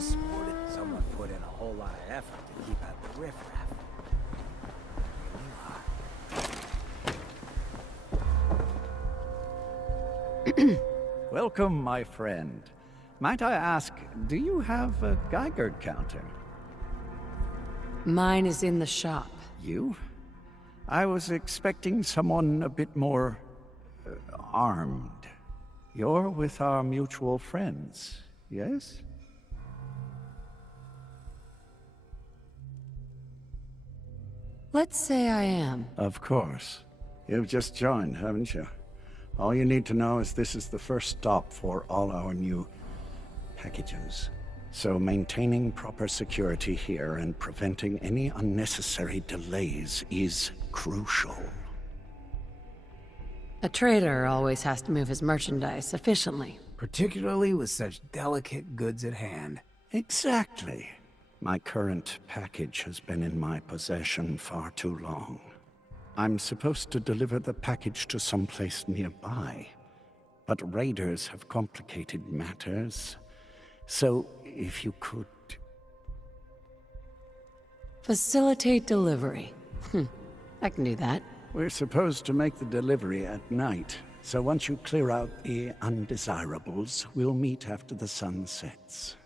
the sport. Someone put in a whole lot of effort to keep out the riffraff. Welcome, my friend. Might I ask, do you have a Geiger counter? Mine is in the shop. You? I was expecting someone a bit more armed. You're with our mutual friends, yes? Let's say I am. Of course. You've just joined, haven't you? All you need to know is this is the first stop for all our new packages. So maintaining proper security here and preventing any unnecessary delays is crucial. A trader always has to move his merchandise efficiently. Particularly with such delicate goods at hand. Exactly. My current package has been in my possession far too long. I'm supposed to deliver the package to someplace nearby, but raiders have complicated matters. So, if you could... Facilitate delivery. I can do that. We're supposed to make the delivery at night, so once you clear out the undesirables, we'll meet after the sun sets.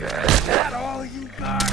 Is that all you got?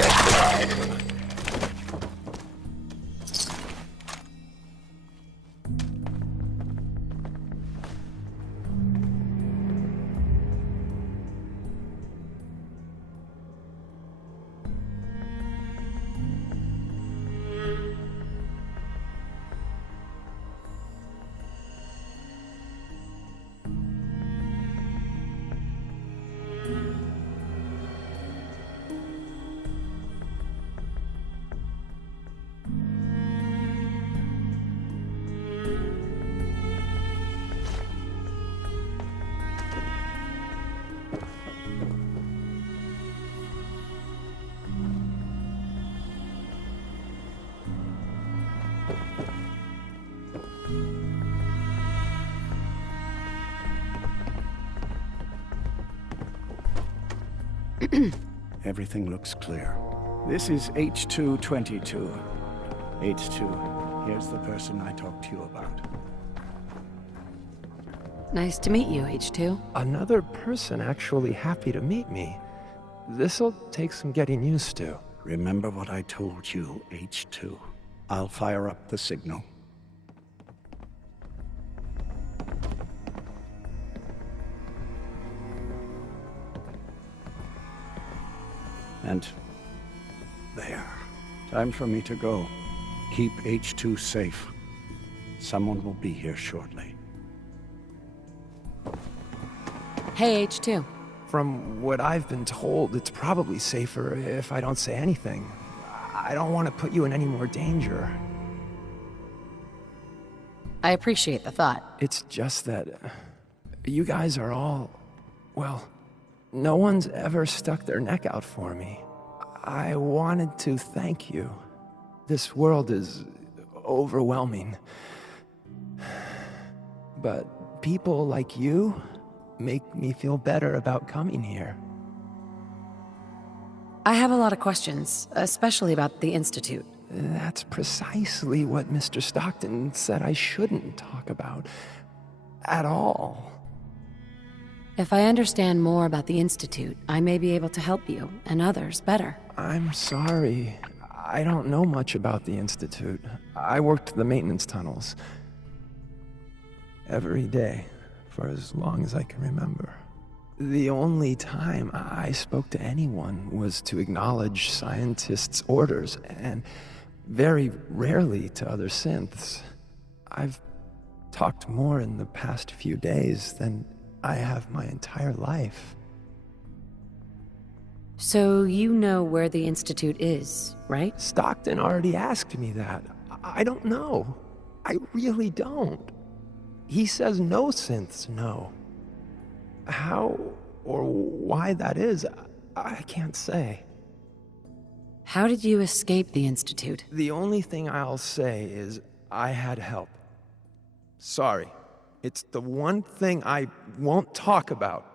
Everything looks clear. This is H222. H2, here's the person I talked to you about. Nice to meet you, H2. Another person actually happy to meet me. This'll take some getting used to. Remember what I told you, H2. I'll fire up the signal. And there. Time for me to go. Keep H2 safe. Someone will be here shortly. Hey, H2. From what I've been told, it's probably safer if I don't say anything. I don't want to put you in any more danger. I appreciate the thought. It's just that you guys are all, well, no one's ever stuck their neck out for me. I wanted to thank you. This world is overwhelming. But people like you make me feel better about coming here. I have a lot of questions, especially about the Institute. That's precisely what Mr. Stockton said I shouldn't talk about. At all. If I understand more about the Institute, I may be able to help you, and others, better. I'm sorry. I don't know much about the Institute. I worked the maintenance tunnels. Every day, for as long as I can remember. The only time I spoke to anyone was to acknowledge scientists' orders, and very rarely to other synths. I've talked more in the past few days than I have my entire life. So you know where the Institute is, right? Stockton already asked me that. I don't know. I really don't. He says no synths know. How or why that is, I can't say. How did you escape the Institute? The only thing I'll say is I had help. Sorry. It's the one thing I won't talk about.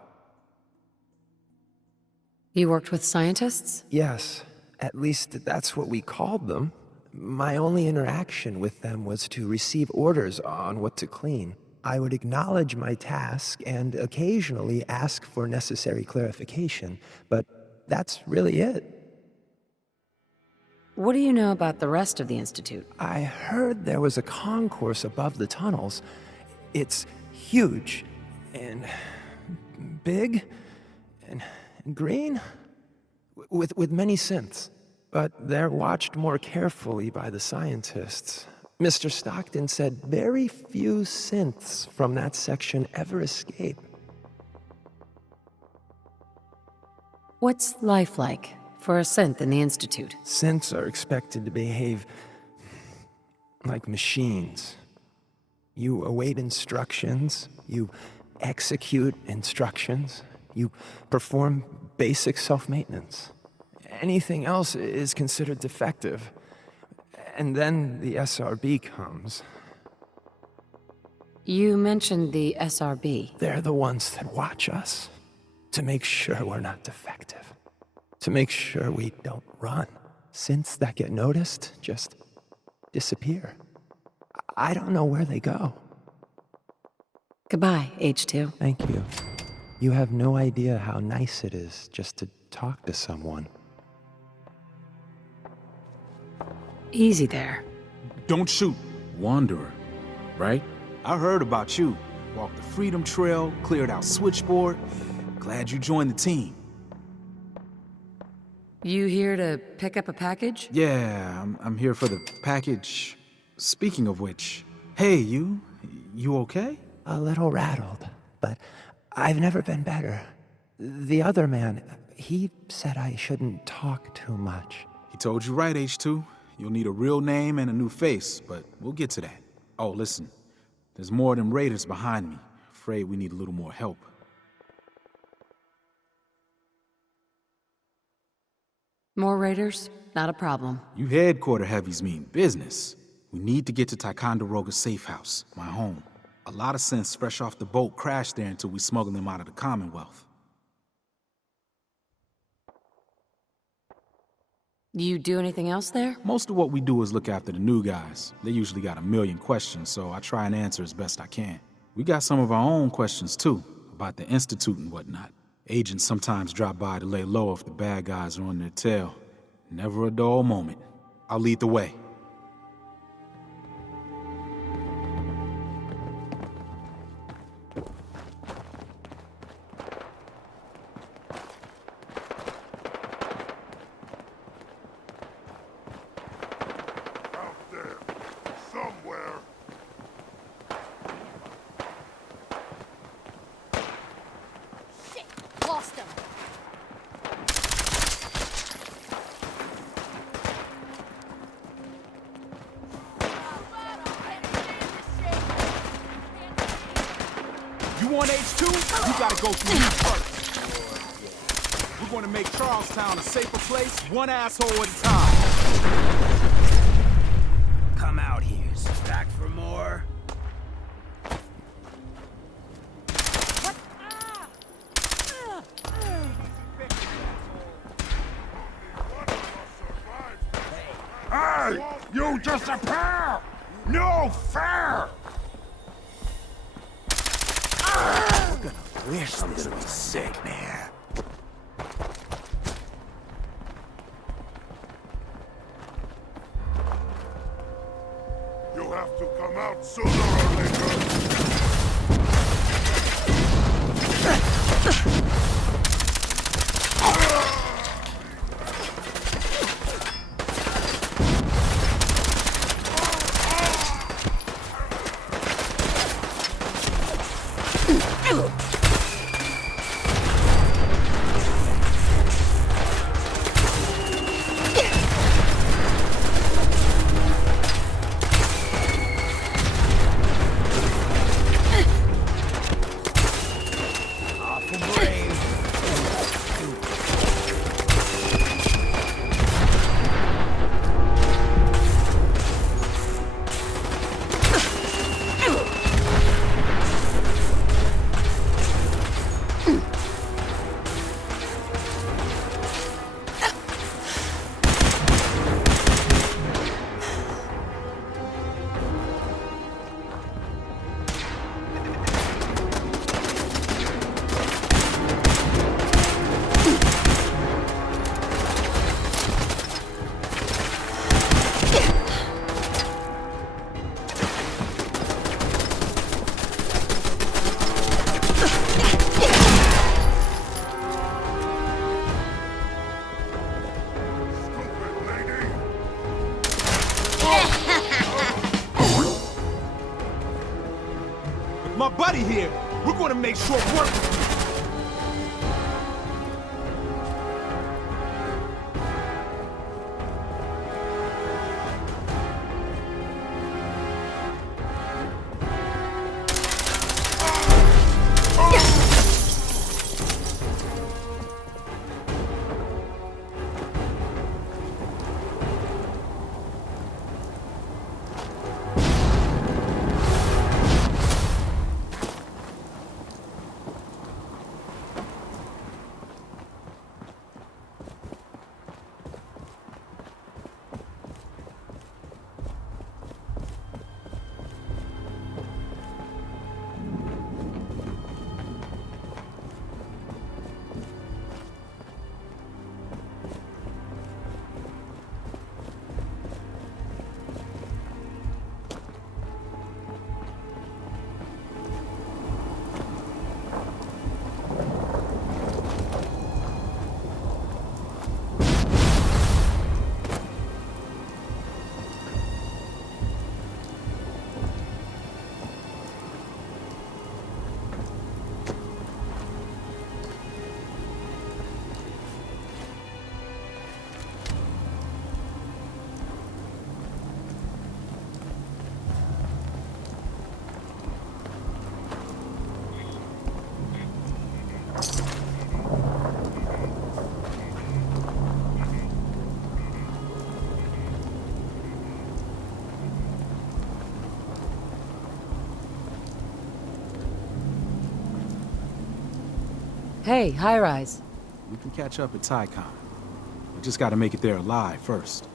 You worked with scientists? Yes, at least that's what we called them. My only interaction with them was to receive orders on what to clean. I would acknowledge my task and occasionally ask for necessary clarification, but that's really it. What do you know about the rest of the Institute? I heard there was a concourse above the tunnels. It's huge and big and green with many synths, but they're watched more carefully by the scientists. Mr. Stockton said very few synths from that section ever escape. What's life like for a synth in the Institute? Synths are expected to behave like machines. You await instructions, you execute instructions, you perform basic self-maintenance. Anything else is considered defective. And then the SRB comes. You mentioned the SRB. They're the ones that watch us to make sure we're not defective, to make sure we don't run. Synths that get noticed just disappear. I don't know where they go. Goodbye, H2. Thank you. You have no idea how nice it is just to talk to someone. Easy there. Don't shoot. Wanderer, right? I heard about you. Walked the Freedom Trail, cleared out Switchboard. Glad you joined the team. You here to pick up a package? Yeah, I'm here for the package. Speaking of which, hey, you okay? A little rattled, but I've never been better. The other man, he said I shouldn't talk too much. He told you right, H2. You'll need a real name and a new face, but we'll get to that. Oh, listen, there's more of them raiders behind me. Afraid we need a little more help. More raiders? Not a problem. You headquarter heavies mean business. We need to get to Ticonderoga's safe house, my home. A lot of synths fresh off the boat crashed there until we smuggled them out of the Commonwealth. You do anything else there? Most of what we do is look after the new guys. They usually got a million questions, so I try and answer as best I can. We got some of our own questions, too, about the Institute and whatnot. Agents sometimes drop by to lay low if the bad guys are on their tail. Never a dull moment. I'll lead the way. You want H2? You gotta go through me first. We're gonna make Charlestown a safer place, one asshole at a time. Come out here. Back for more? Hey! You disappear! No fair! Wish this was sick, man. You have to come out sooner or later. buddy here. We're gonna make short work of you. Hey, high-rise. We can catch up at Tycon. We just gotta make it there alive first.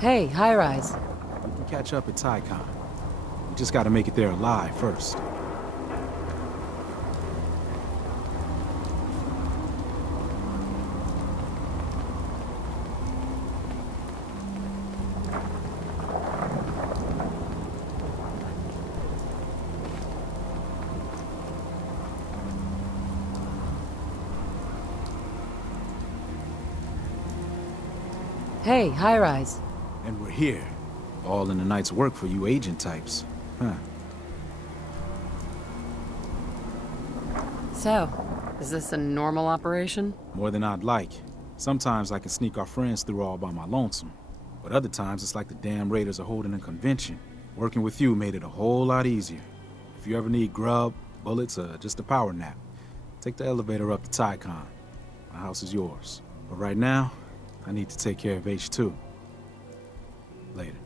Hey, high-rise. We can catch up at Tycon. We just gotta make it there alive first. Hey, high-rise. And we're here. All in the night's work for you agent types. Huh. So, is this a normal operation? More than I'd like. Sometimes I can sneak our friends through all by my lonesome. But other times it's like the damn raiders are holding a convention. Working with you made it a whole lot easier. If you ever need grub, bullets, or just a power nap, take the elevator up to Tycon. My house is yours. But right now, I need to take care of H2. Later.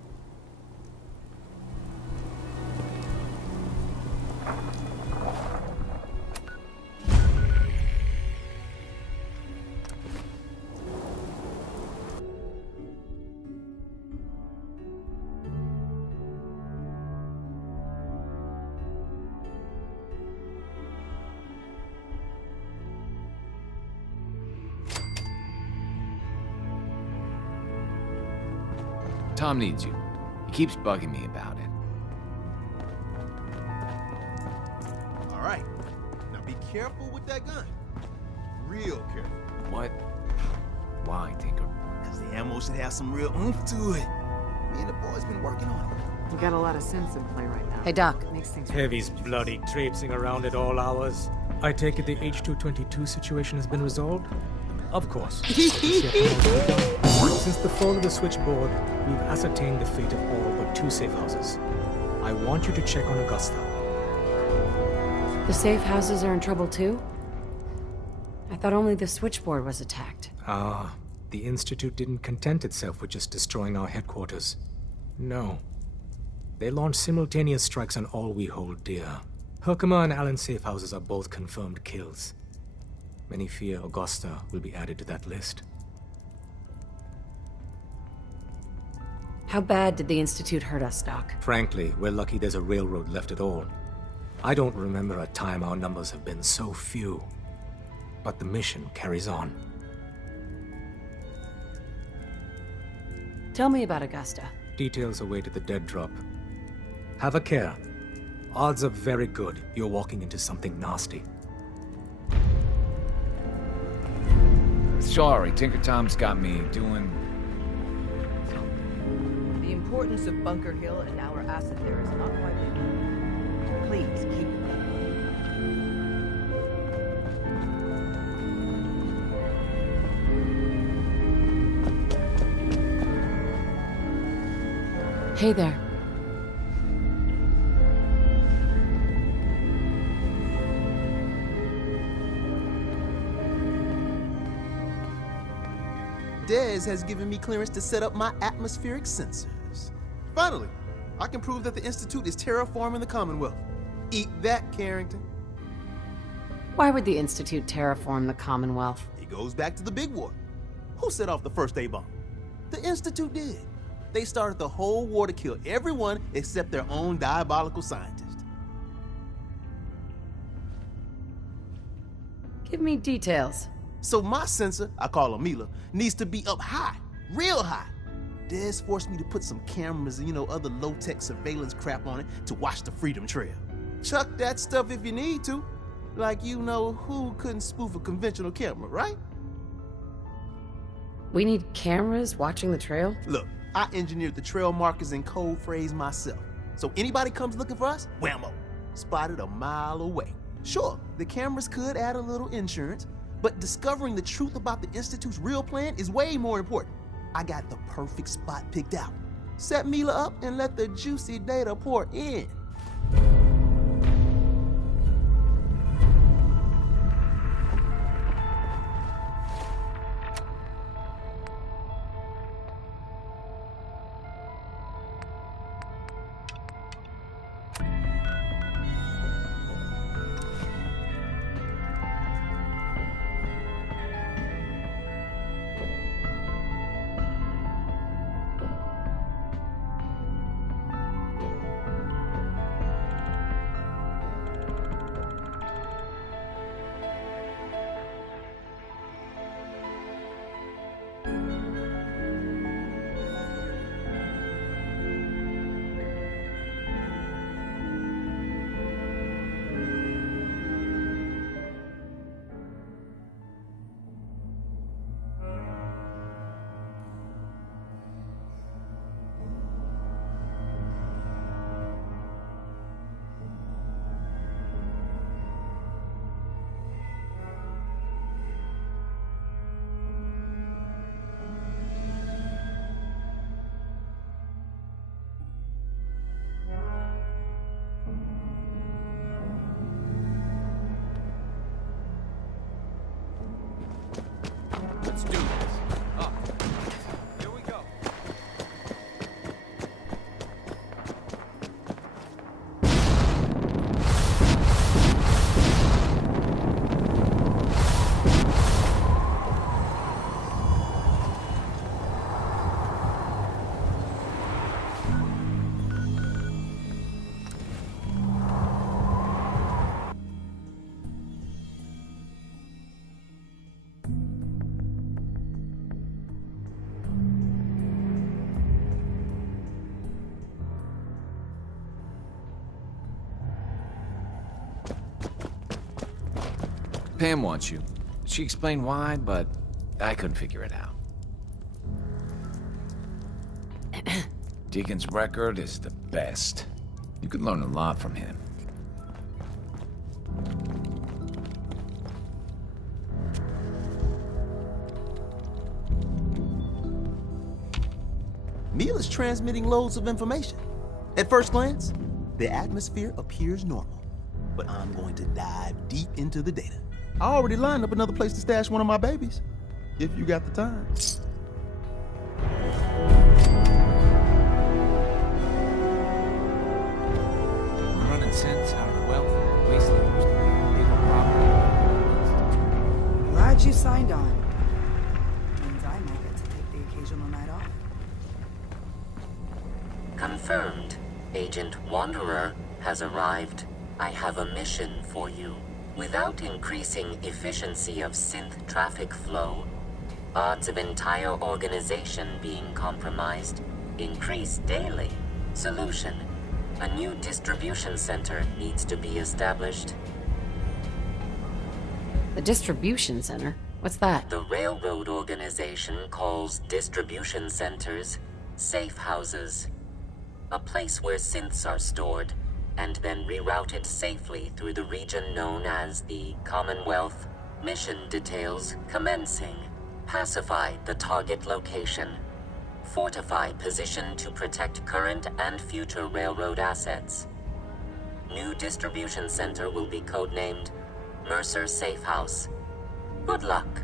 Tom needs you. He keeps bugging me about it. All right. Now be careful with that gun. Real careful. What? Why, Tinker? Because the ammo should have some real oomph to it. Me and the boys been working on it. We got a lot of sense in play right now. Hey, Doc. Makes things Heavy's bloody traipsing around at all hours. I take it the H-222 situation has been resolved? Of course. Since the fall of the switchboard, we've ascertained the fate of all but 2 safe houses. I want you to check on Augusta. The safe houses are in trouble too? I thought only the switchboard was attacked. The Institute didn't content itself with just destroying our headquarters. No. They launched simultaneous strikes on all we hold dear. Herkimer and Allen's safe houses are both confirmed kills. Many fear Augusta will be added to that list. How bad did the Institute hurt us, Doc? Frankly, we're lucky there's a railroad left at all. I don't remember a time our numbers have been so few. But the mission carries on. Tell me about Augusta. Details await at the dead drop. Have a care. Odds are very good you're walking into something nasty. Sorry, Tinker Tom's got me doing... The importance of Bunker Hill and our asset there is not widely known. Please keep it. Hey there. Dez has given me clearance to set up my atmospheric sensors. Finally, I can prove that the Institute is terraforming the Commonwealth. Eat that, Carrington. Why would the Institute terraform the Commonwealth? It goes back to the big war. Who set off the first A-bomb? The Institute did. They started the whole war to kill everyone except their own diabolical scientist. Give me details. So my sensor, I call her Mila, needs to be up high, real high. Dez forced me to put some cameras and, other low-tech surveillance crap on it to watch the Freedom Trail. Chuck that stuff if you need to. Like who couldn't spoof a conventional camera, right? We need cameras watching the trail? Look, I engineered the trail markers and code phrase myself. So anybody comes looking for us, whammo, spotted a mile away. Sure, the cameras could add a little insurance, but discovering the truth about the Institute's real plan is way more important. I got the perfect spot picked out. Set Mila up and let the juicy data pour in. Let's do this. Up. Here we go. Pam wants you. She explained why, but I couldn't figure it out. Deacon's record is the best. You could learn a lot from him. Mila's transmitting loads of information. At first glance, the atmosphere appears normal, but I'm going to dive deep into the data. I already lined up another place to stash one of my babies, if you got the time. I'm running sense out of the wealth of wastelanders to make bigger property. Glad you signed on. Means I might get to take the occasional night off. Confirmed. Agent Wanderer has arrived. I have a mission for you. Without increasing efficiency of synth traffic flow, odds of entire organization being compromised increase daily. Solution: a new distribution center needs to be established. The distribution center? What's that? The railroad organization calls distribution centers safe houses. A place where synths are stored and then rerouted safely through the region known as the Commonwealth. Mission details commencing. Pacify the target location. Fortify position to protect current and future railroad assets. New distribution center will be codenamed Mercer Safe House. Good luck.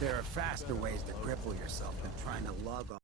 There are faster ways to cripple yourself than trying to lug off.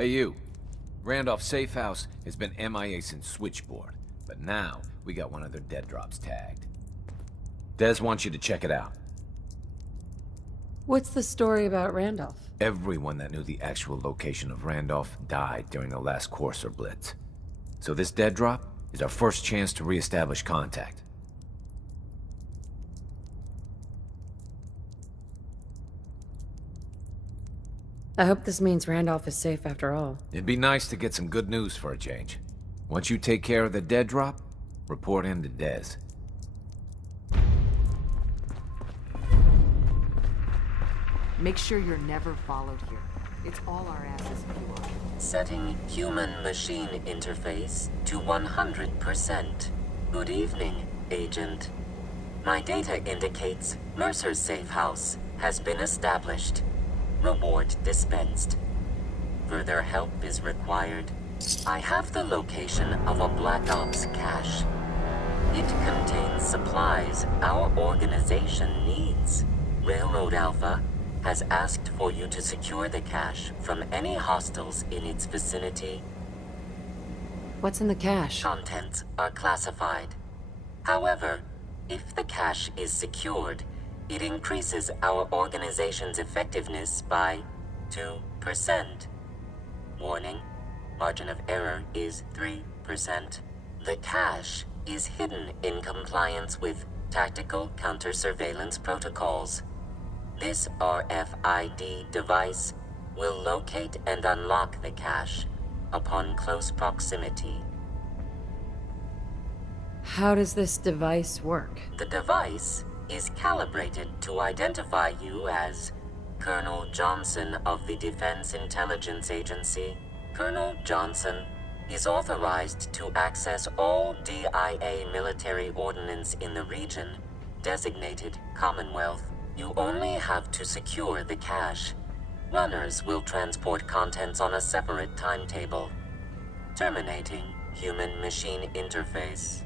Hey, you. Randolph's safe house has been MIA since Switchboard, but now we got one of their dead drops tagged. Des wants you to check it out. What's the story about Randolph? Everyone that knew the actual location of Randolph died during the last Courser Blitz. So this dead drop is our first chance to re-establish contact. I hope this means Randolph is safe after all. It'd be nice to get some good news for a change. Once you take care of the dead drop, report in to Des. Make sure you're never followed here. It's all our asses if you are. Setting human-machine interface to 100%. Good evening, Agent. My data indicates Mercer's safe house has been established. Reward dispensed. Further help is required. I have the location of a Black Ops cache. It contains supplies our organization needs. Railroad Alpha has asked for you to secure the cache from any hostiles in its vicinity. What's in the cache? Contents are classified. However, if the cache is secured, it increases our organization's effectiveness by 2%. Warning, margin of error is 3%. The cache is hidden in compliance with tactical counter-surveillance protocols. This RFID device will locate and unlock the cache upon close proximity. How does this device work? The device is calibrated to identify you as Colonel Johnson of the Defense Intelligence Agency. Colonel Johnson is authorized to access all DIA military ordnance in the region, designated Commonwealth. You only have to secure the cache. Runners will transport contents on a separate timetable. Terminating human-machine interface.